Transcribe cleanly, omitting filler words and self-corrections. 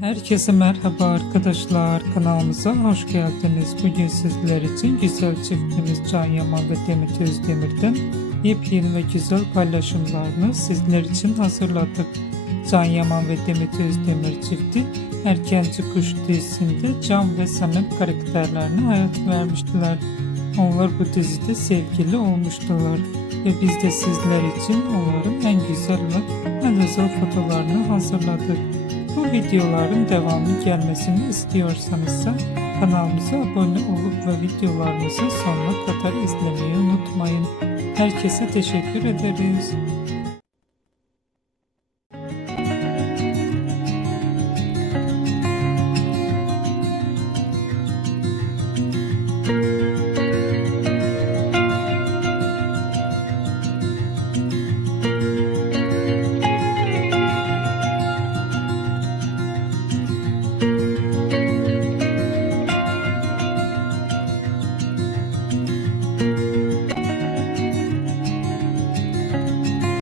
Herkese merhaba arkadaşlar, kanalımıza hoş geldiniz. Bugün sizler için güzel çiftimiz Can Yaman ve Demet Özdemir'den yepyeni ve güzel paylaşımlarını sizler için hazırladık. Can Yaman ve Demet Özdemir çifti Erkenci Kuş dizisinde Can ve Sanem karakterlerine hayat vermiştiler. Onlar bu dizide sevgili olmuştular ve biz de sizler için onların en güzel ve en özel fotolarını hazırladık. Bu videoların devamlı gelmesini istiyorsanız kanalımıza abone olup ve videolarımızı sonuna kadar izlemeyi unutmayın. Herkese teşekkür ederiz.